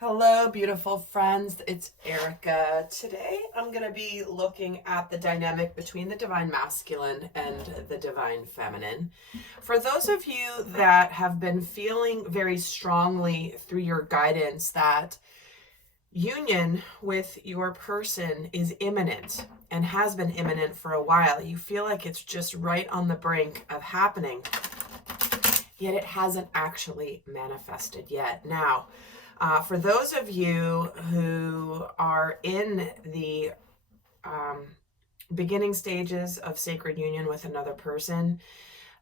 Hello, beautiful friends. It's Erica. Today I'm going to be looking at the dynamic between the divine masculine and the divine feminine. For those of you that have been feeling very strongly through your guidance that union with your person is imminent and has been imminent for a while, you feel like it's just right on the brink of happening, yet it hasn't actually manifested yet. Now, for those of you who are in the beginning stages of sacred union with another person,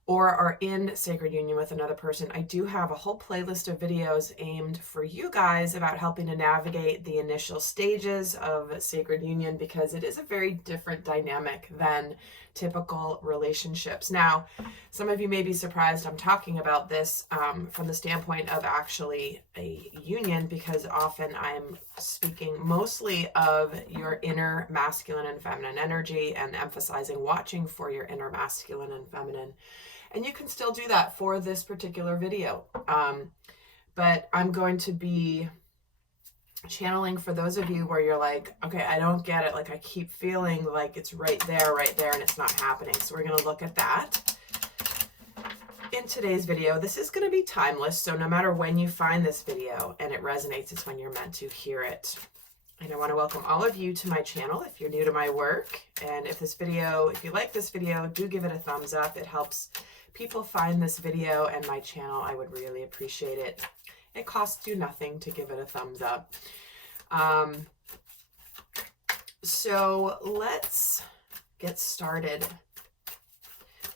or are in sacred union with another person, I do have a whole playlist of videos aimed for you guys about helping to navigate the initial stages of sacred union, because it is a very different dynamic than typical relationships. Now, some of you may be surprised I'm talking about this from the standpoint of actually a union, because often I'm speaking mostly of your inner masculine and feminine energy and emphasizing watching for your inner masculine and feminine. And you can still do that for this particular video. But I'm going to be channeling for those of you where you're like, okay, I don't get it. Like I keep feeling like it's right there, and it's not happening. So we're going to look at that in today's video. This is going to be timeless. So no matter when you find this video and it resonates, it's when you're meant to hear it. And I want to welcome all of you to my channel if you're new to my work. And if you like this video, do give it a thumbs up. It helps people find this video and my channel. I would really appreciate it. It costs you nothing to give it a thumbs up. So let's get started.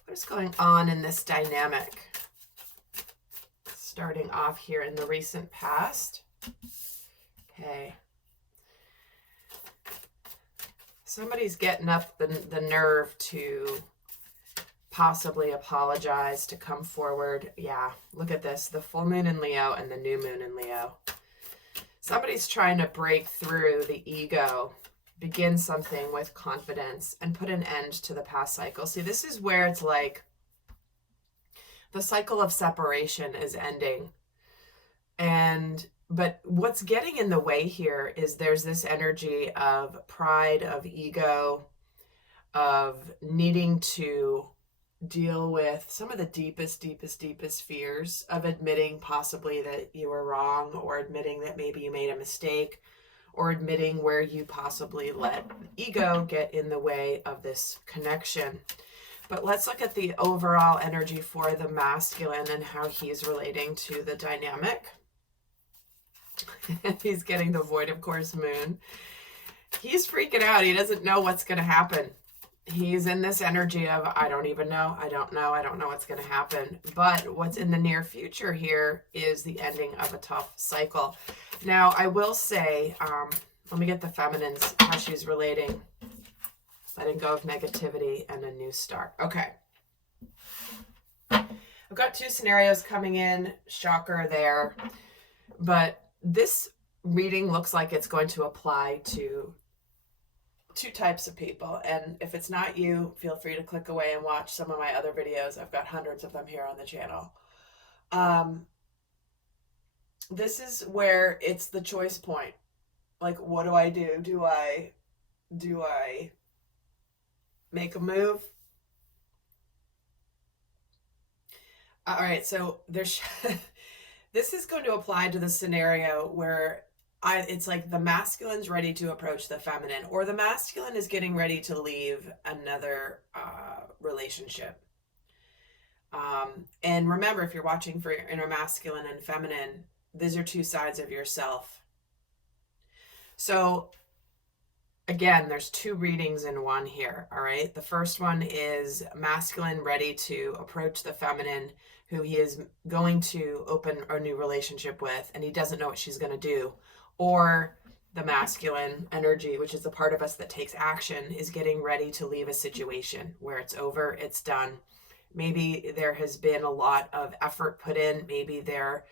What is going on in this dynamic? Starting off here in the recent past. Okay. Somebody's getting up the nerve to possibly apologize, to come forward. Yeah, look at this. The full moon in Leo and the new moon in Leo. Somebody's trying to break through the ego, begin something with confidence, and put an end to the past cycle. See, this is where it's like the cycle of separation is ending. But what's getting in the way here is there's this energy of pride, of ego, of needing to deal with some of the deepest fears of admitting possibly that you were wrong, or admitting that maybe you made a mistake, or admitting where you possibly let ego get in the way of this connection. But let's look at the overall energy for the masculine and how he's relating to the dynamic. He's getting the void of course moon. He's freaking out. He doesn't know what's going to happen. He's in this energy of, I don't even know. I don't know what's going to happen. But what's in the near future here is the ending of a tough cycle. Now, I will say, let me get the feminine's, how she's relating. Letting go of negativity and a new start. Okay. I've got two scenarios coming in. Shocker there. But this reading looks like it's going to apply to two types of people. And if it's not you, feel free to click away and watch some of my other videos. I've got hundreds of them here on the channel. This is where it's the choice point. Like, what do I do? Do I make a move? All right, so there's this is going to apply to the scenario where it's like the masculine's ready to approach the feminine, or the masculine is getting ready to leave another relationship. And remember, if you're watching for your inner masculine and feminine, these are two sides of yourself. So again, there's two readings in one here, all right? The first one is masculine ready to approach the feminine, who he is going to open a new relationship with, and he doesn't know what she's going to do. Or the masculine energy, which is the part of us that takes action, is getting ready to leave a situation where it's over, it's done. Maybe there has been a lot of effort put in. Maybe there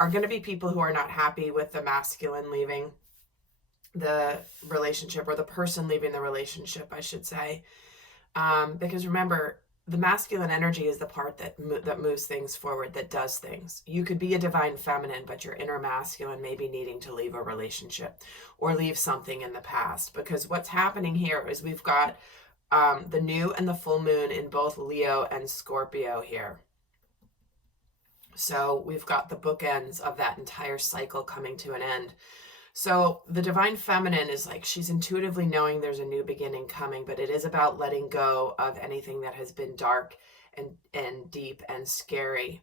are going to be people who are not happy with the masculine leaving the relationship, or the person leaving the relationship, I should say. Because remember, the masculine energy is the part that moves things forward, that does things. You could be a divine feminine, but your inner masculine may be needing to leave a relationship or leave something in the past. Because what's happening here is we've got the new and the full moon in both Leo and Scorpio here. So we've got the bookends of that entire cycle coming to an end. So the divine feminine is like, she's intuitively knowing there's a new beginning coming, but it is about letting go of anything that has been dark and deep and scary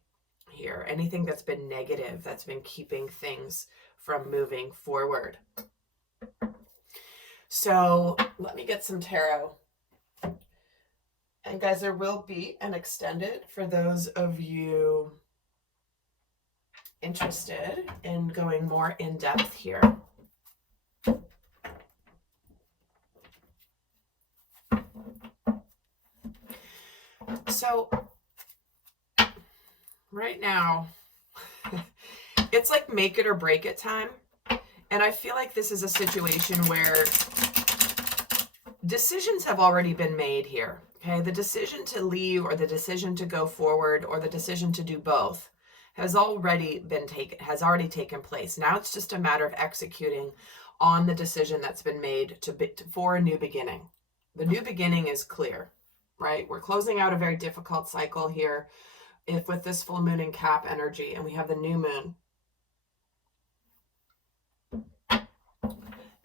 here. Anything that's been negative, that's been keeping things from moving forward. So let me get some tarot. And guys, there will be an extended for those of you interested in going more in depth here. So right now, it's like make it or break it time. And I feel like this is a situation where decisions have already been made here. Okay, the decision to leave or the decision to go forward or the decision to do both has already taken place. Now it's just a matter of executing on the decision that's been made for a new beginning. The new beginning is clear, right? We're closing out a very difficult cycle here with this full moon and Cap energy, and we have the new moon.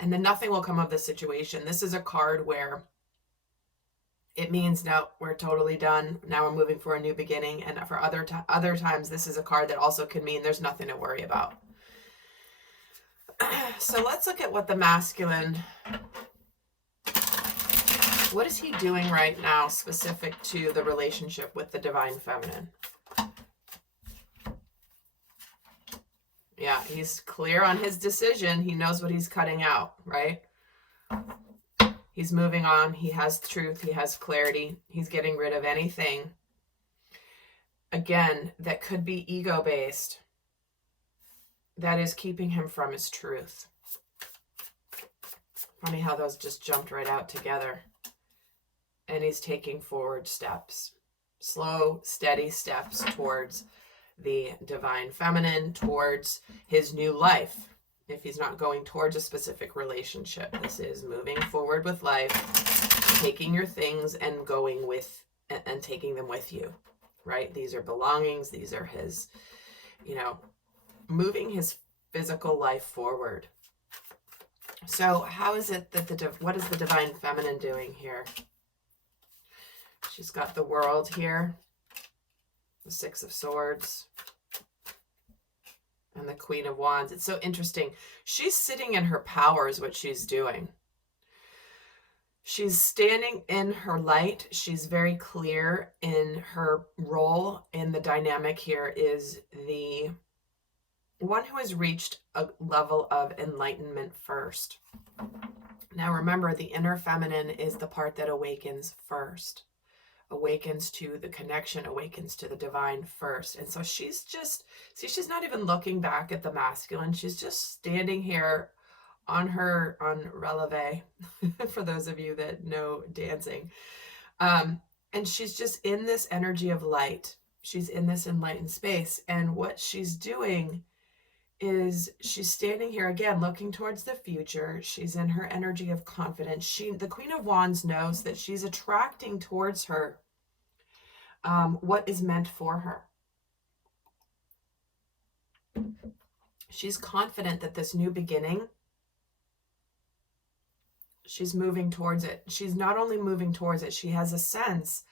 And then nothing will come of this situation. This is a card where it means, no, we're totally done. Now we're moving for a new beginning. And for other times, this is a card that also can mean there's nothing to worry about. So let's look at what the masculine, what is he doing right now specific to the relationship with the divine feminine? Yeah, he's clear on his decision. He knows what he's cutting out, right? He's moving on. He has truth. He has clarity. He's getting rid of anything, again, that could be ego-based, that is keeping him from his truth. Funny how those just jumped right out together. And he's taking forward steps, slow, steady steps towards the divine feminine, towards his new life. If he's not going towards a specific relationship, this is moving forward with life, taking your things and going with, and taking them with you, right? These are belongings. These are his, moving his physical life forward. So how is it that what is the divine feminine doing here? She's got the World here, the Six of Swords, and the Queen of Wands. It's so interesting. She's sitting in her power is what she's doing. She's standing in her light. She's very clear in her role in the dynamic here is the one who has reached a level of enlightenment first. Now remember, the inner feminine is the part that awakens first. Awakens to the connection, awakens to the divine first. And so she's just, she's not even looking back at the masculine. She's just standing here on releve, for those of you that know dancing. And she's just in this energy of light. She's in this enlightened space. And what she's doing is she's standing here again, looking towards the future. She's in her energy of confidence. The Queen of Wands knows that she's attracting towards her what is meant for her. She's confident that this new beginning, she's moving towards it. She's not only moving towards it, she has a sense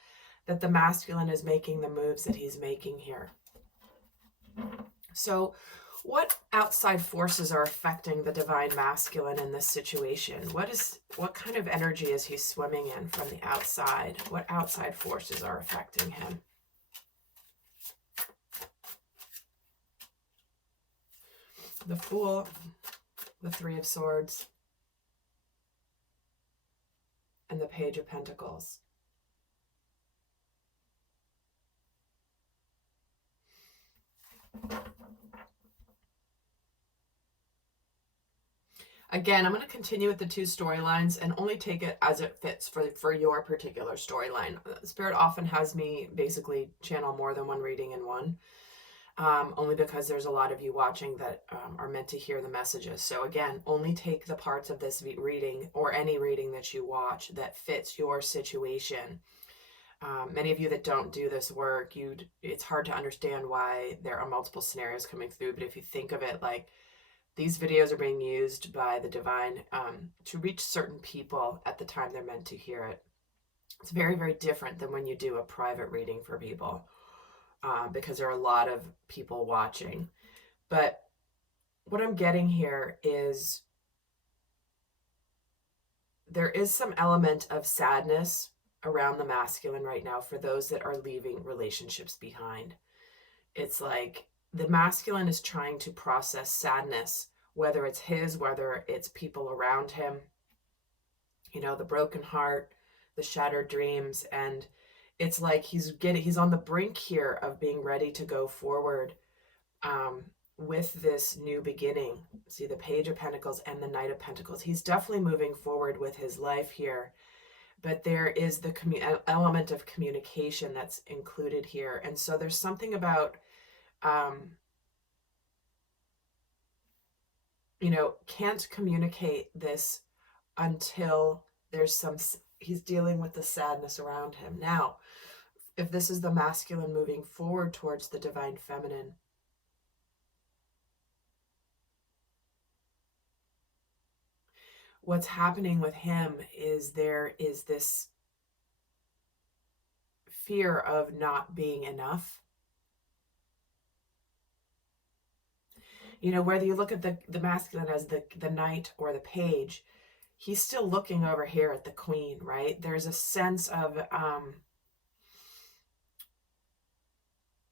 that the masculine is making the moves that he's making here. So what outside forces are affecting the divine masculine in this situation? What kind of energy is he swimming in from the outside? What outside forces are affecting him? The Fool, the Three of Swords, and the Page of Pentacles. Again, I'm going to continue with the 2 storylines and only take it as it fits for your particular storyline. Spirit often has me basically channel more than one reading in one, only because there's a lot of you watching that are meant to hear the messages. So again, only take the parts of this reading or any reading that you watch that fits your situation. Many of you that don't do this work, it's hard to understand why there are multiple scenarios coming through. But if you think of it like these videos are being used by the divine to reach certain people at the time they're meant to hear it. It's very, very different than when you do a private reading for people because there are a lot of people watching. But what I'm getting here is there is some element of sadness around the masculine right now for those that are leaving relationships behind. It's like the masculine is trying to process sadness, whether it's his, whether it's people around him, you know, the broken heart, the shattered dreams. And it's like he's on the brink here of being ready to go forward with this new beginning. See the Page of Pentacles and the Knight of Pentacles. He's definitely moving forward with his life here. But there is the element of communication that's included here. And so there's something about you know, can't communicate this until there's he's dealing with the sadness around him. Now, if this is the masculine moving forward towards the divine feminine, what's happening with him is there is this fear of not being enough. You know, whether you look at the masculine as the knight or the page, he's still looking over here at the queen, right? There's a sense of,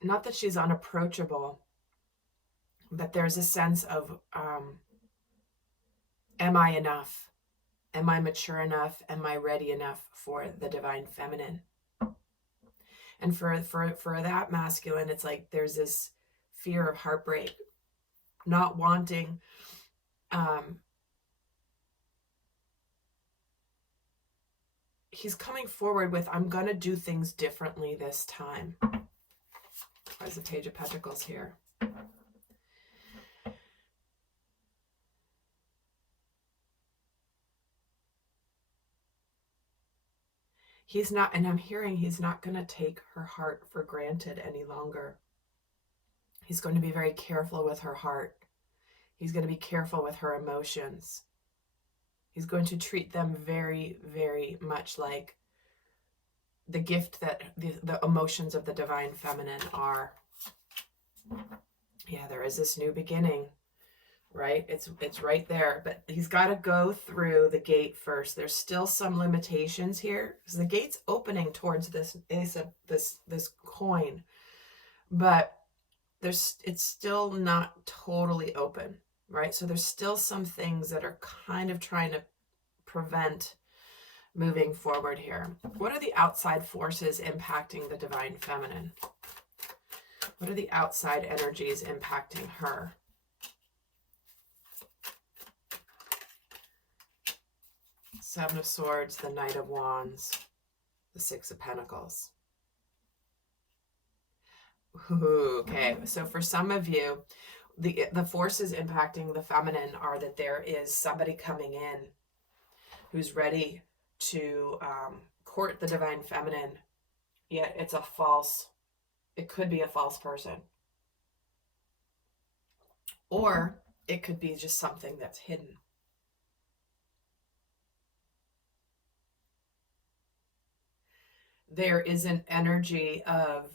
not that she's unapproachable, but there's a sense of, am I enough? Am I mature enough? Am I ready enough for the divine feminine? And for that masculine, it's like there's this fear of heartbreak, not wanting, he's coming forward with, I'm going to do things differently this time. There's the Page of Pentacles here. He's not, and I'm hearing he's not going to take her heart for granted any longer. He's going to be very careful with her heart. He's going to be careful with her emotions. He's going to treat them very, very much like the gift that the emotions of the divine feminine are. Yeah, there is this new beginning, right? It's right there, but he's got to go through the gate first. There's still some limitations here because the gate's opening towards this ace of this coin, but it's still not totally open, right? So there's still some things that are kind of trying to prevent moving forward here. What are the outside forces impacting the divine feminine? What are the outside energies impacting her? Seven of Swords, the Knight of Wands, the Six of Pentacles. Ooh, okay, so for some of you, the forces impacting the feminine are that there is somebody coming in who's ready to court the divine feminine, yet it could be a false person. Or it could be just something that's hidden. There is an energy of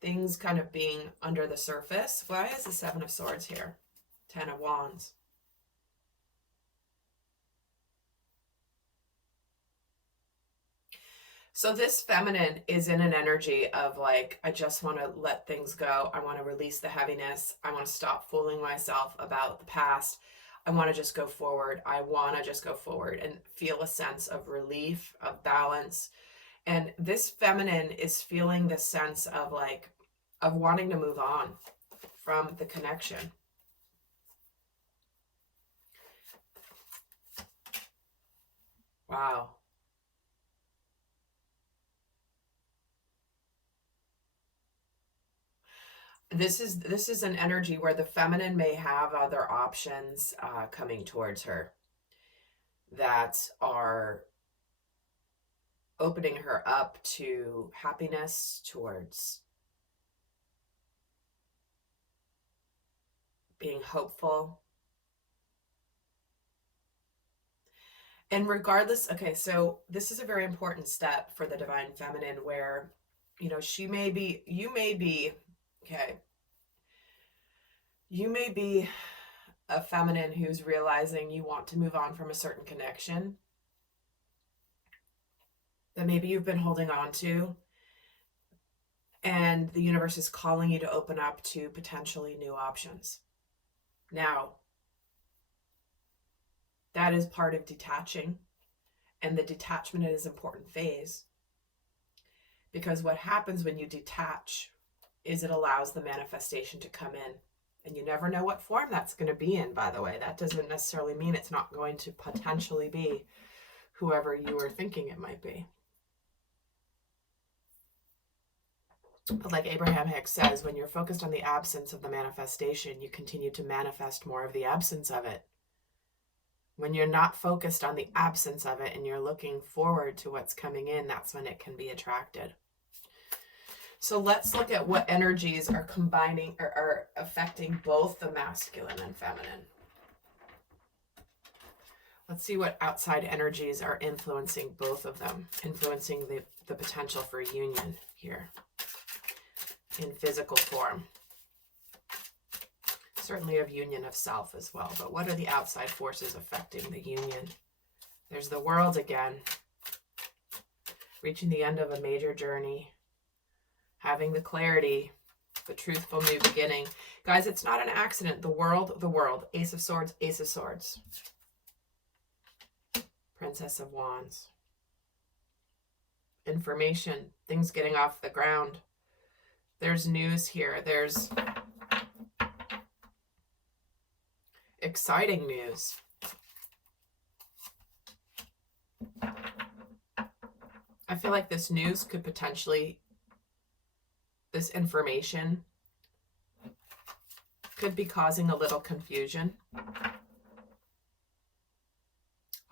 things kind of being under the surface. Why is the Seven of Swords here? Ten of Wands. So this feminine is in an energy of like, I just want to let things go. I want to release the heaviness. I want to stop fooling myself about the past. I want to just go forward. I want to just go forward and feel a sense of relief, of balance. And this feminine is feeling the sense of like, of wanting to move on from the connection. Wow. This is an energy where the feminine may have other options coming towards her that are opening her up to happiness, towards being hopeful. And regardless, okay, so this is a very important step for the divine feminine where, you know, you may be, okay, you may be a feminine who's realizing you want to move on from a certain connection that maybe you've been holding on to, and the universe is calling you to open up to potentially new options. Now, that is part of detaching, and the detachment is an important phase, because what happens when you detach is it allows the manifestation to come in. And you never know what form that's going to be in, by the way. That doesn't necessarily mean it's not going to potentially be whoever you were thinking it might be. But like Abraham Hicks says, when you're focused on the absence of the manifestation, you continue to manifest more of the absence of it. When you're not focused on the absence of it and you're looking forward to what's coming in, that's when it can be attracted. So let's look at what energies are combining or are affecting both the masculine and feminine. Let's see what outside energies are influencing both of them, influencing the potential for union here in physical form. Certainly of union of self as well, but what are the outside forces affecting the union? There's the World again, reaching the end of a major journey, having the clarity, the truthful new beginning. Guys, it's not an accident. The world, Ace of Swords, Ace of Swords. Princess of Wands. Information, things getting off the ground. There's news here. There's exciting news. I feel like this news could potentially, this information could be causing a little confusion.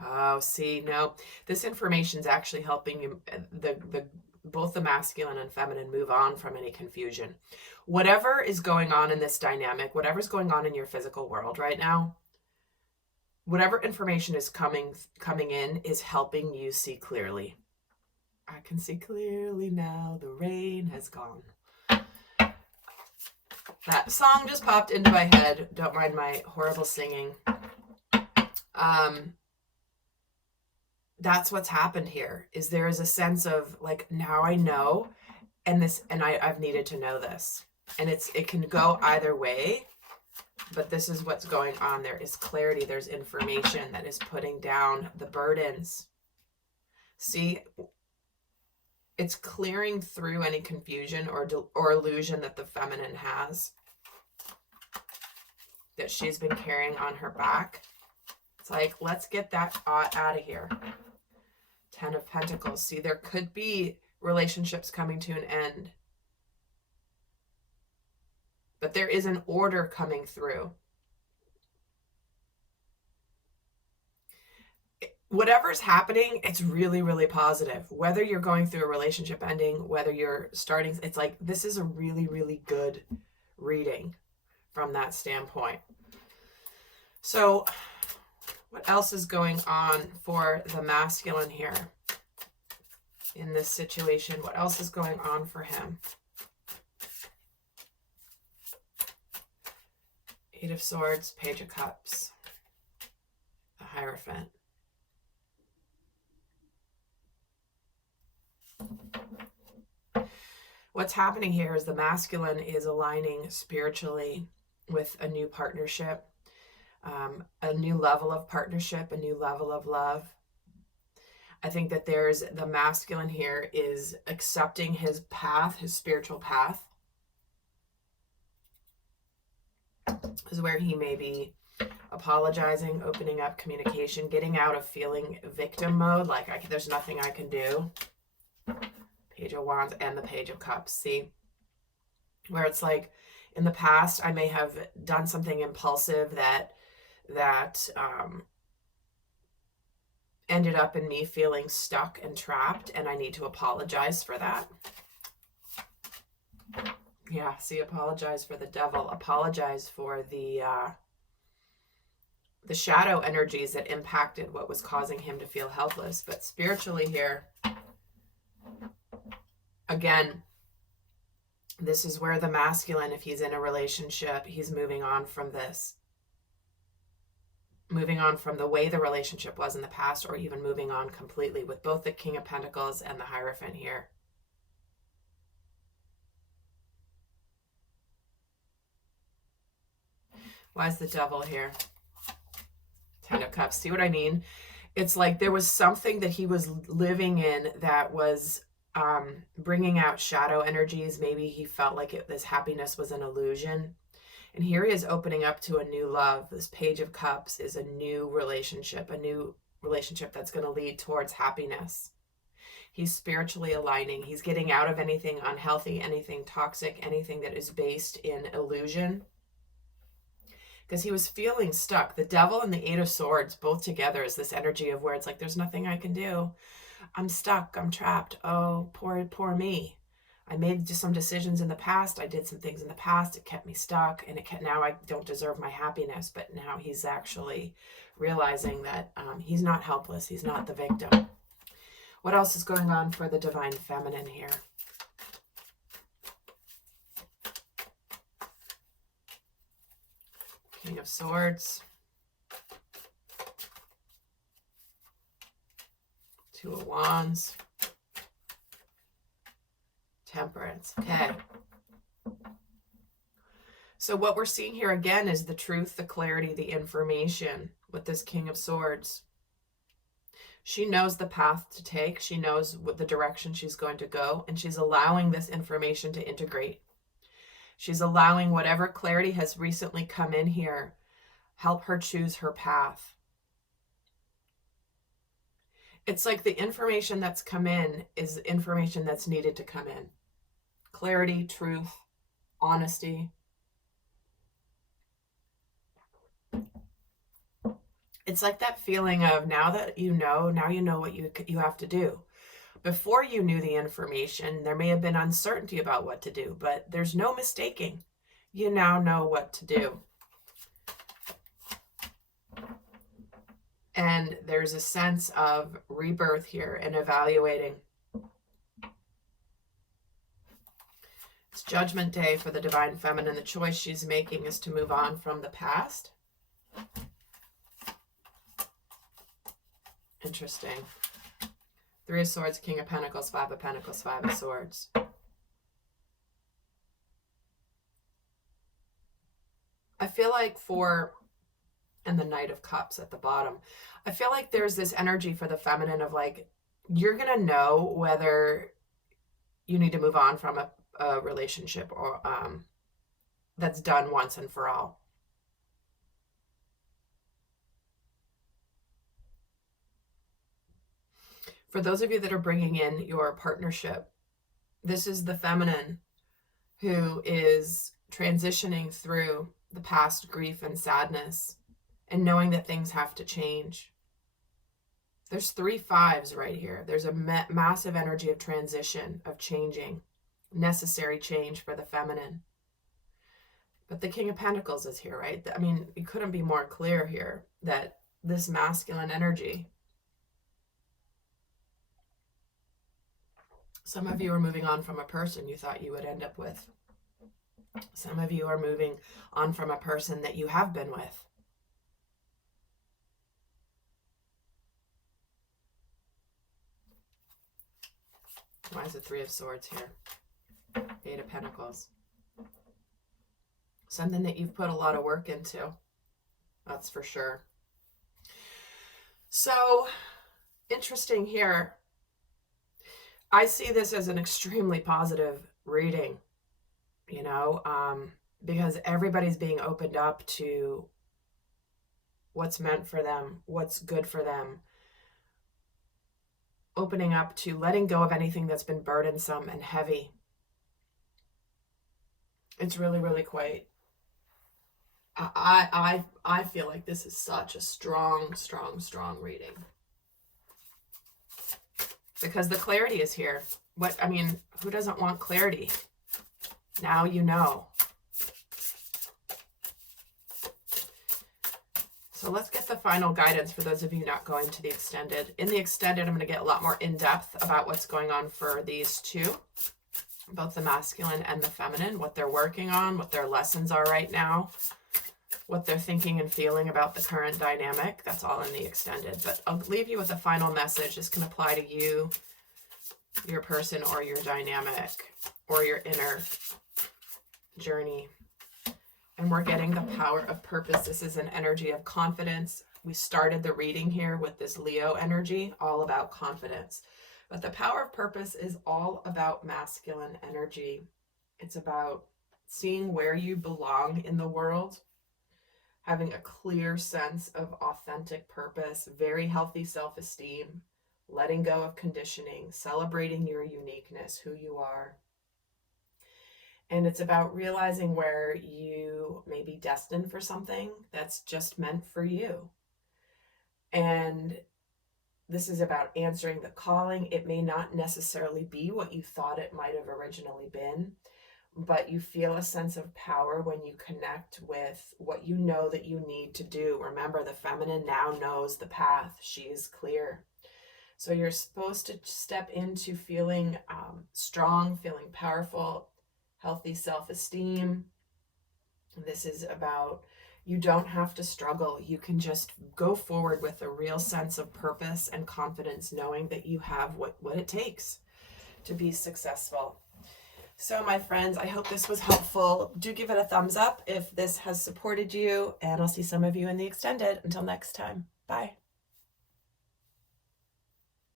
Oh, see, no, this information is actually helping you, both the masculine and feminine, move on from any confusion. Whatever is going on in this dynamic, whatever's going on in your physical world right now, whatever information is coming in is helping you see clearly. I can see clearly now, the rain has gone. That song just popped into my head. Don't mind my horrible singing. That's what's happened here, is there is a sense of like, now I know, and I've needed to know this. And it can go either way, but this is what's going on. There is clarity. There's information that is putting down the burdens. See, it's clearing through any confusion or illusion that the feminine has, that she's been carrying on her back. It's like, let's get that out of here. 10 of Pentacles. See, there could be relationships coming to an end, but there is an order coming through. Whatever's happening, it's really, really positive. Whether you're going through a relationship ending, whether you're starting, it's like, this is a really, really good reading from that standpoint. So what else is going on for the masculine here in this situation? What else is going on for him? Eight of Swords, Page of Cups, the Hierophant. What's happening here is the masculine is aligning spiritually with a new partnership, a new level of partnership, a new level of love. I think that there's the masculine here is accepting his path, his spiritual path. This is where he may be Apologizing, opening up communication, getting out of feeling victim mode, like there's nothing I can do. Page of Wands and the Page of Cups. See, where it's like in the past I may have done something impulsive that ended up in me feeling stuck and trapped, and I need to apologize for that. Yeah, see, apologize for the devil, apologize for the shadow energies that impacted what was causing him to feel helpless. But spiritually here, again, this is where the masculine, if he's in a relationship, he's moving on from this. Moving on from the way the relationship was in the past, or even moving on completely, with both the King of Pentacles and the Hierophant here. Why is the devil here? Ten of Cups. See what I mean? It's like there was something that he was living in that was bringing out shadow energies. Maybe he felt like this happiness was an illusion. And here he is opening up to a new love. This Page of Cups is a new relationship that's going to lead towards happiness. He's spiritually aligning. He's getting out of anything unhealthy, anything toxic, anything that is based in illusion. Because he was feeling stuck. The devil and the Eight of Swords both together is this energy of where it's like, there's nothing I can do. I'm stuck. I'm trapped. Oh, poor me. I made just some decisions in the past. I did some things in the past. It kept me stuck, and now I don't deserve my happiness. But now he's actually realizing that he's not helpless. He's not the victim. What else is going on for the Divine Feminine here? King of Swords. Two of Wands. Temperance. Okay. So what we're seeing here again is the truth, the clarity, the information with this King of Swords. She knows the path to take. She knows what the direction she's going to go, and she's allowing this information to integrate. She's allowing whatever clarity has recently come in here, help her choose her path. It's like the information that's come in is information that's needed to come in. Clarity, truth, honesty. It's like that feeling of now you know what you have to do. Before you knew the information, there may have been uncertainty about what to do, but there's no mistaking. You now know what to do. And there's a sense of rebirth here and evaluating. It's Judgment Day for the Divine Feminine. The choice she's making is to move on from the past. Interesting. Three of Swords, King of Pentacles, Five of Pentacles, Five of Swords. I feel like and the Knight of Cups at the bottom. I feel like there's this energy for the feminine of like, you're going to know whether you need to move on from a relationship or that's done once and for all. For those of you that are bringing in your partnership, this is the feminine who is transitioning through the past grief and sadness and knowing that things have to change. There's 3 fives right here. There's a massive energy of transition, of changing, necessary change for the feminine. But the King of Pentacles is here, right? I mean, it couldn't be more clear here that this masculine energy. Some of you are moving on from a person you thought you would end up with. Some of you are moving on from a person that you have been with. Why is the Three of Swords here? Eight of Pentacles. Something that you've put a lot of work into. That's for sure. So, interesting here. I see this as an extremely positive reading, you know, because everybody's being opened up to what's meant for them, what's good for them. Opening up to letting go of anything that's been burdensome and heavy. It's really, really quite. I feel like this is such a strong, strong, strong reading. Because the clarity is here. Who doesn't want clarity? Now you know. So let's get the final guidance for those of you not going to the extended. In the extended, I'm going to get a lot more in-depth about what's going on for these two, both the masculine and the feminine, what they're working on, what their lessons are right now, what they're thinking and feeling about the current dynamic. That's all in the extended. But I'll leave you with a final message. This can apply to you, your person, or your dynamic, or your inner journey. And we're getting the power of purpose. This is an energy of confidence. We started the reading here with this Leo energy, all about confidence. But the power of purpose is all about masculine energy. It's about seeing where you belong in the world, having a clear sense of authentic purpose, very healthy self-esteem, letting go of conditioning, celebrating your uniqueness, who you are. And it's about realizing where you may be destined for something that's just meant for you. And this is about answering the calling. It may not necessarily be what you thought it might have originally been, but you feel a sense of power when you connect with what you know that you need to do. Remember, the feminine now knows the path. She is clear. So you're supposed to step into feeling strong, feeling powerful, healthy self-esteem. This is about, you don't have to struggle. You can just go forward with a real sense of purpose and confidence, knowing that you have what it takes to be successful. So my friends, I hope this was helpful. Do give it a thumbs up if this has supported you, and I'll see some of you in the extended. Until next time, bye.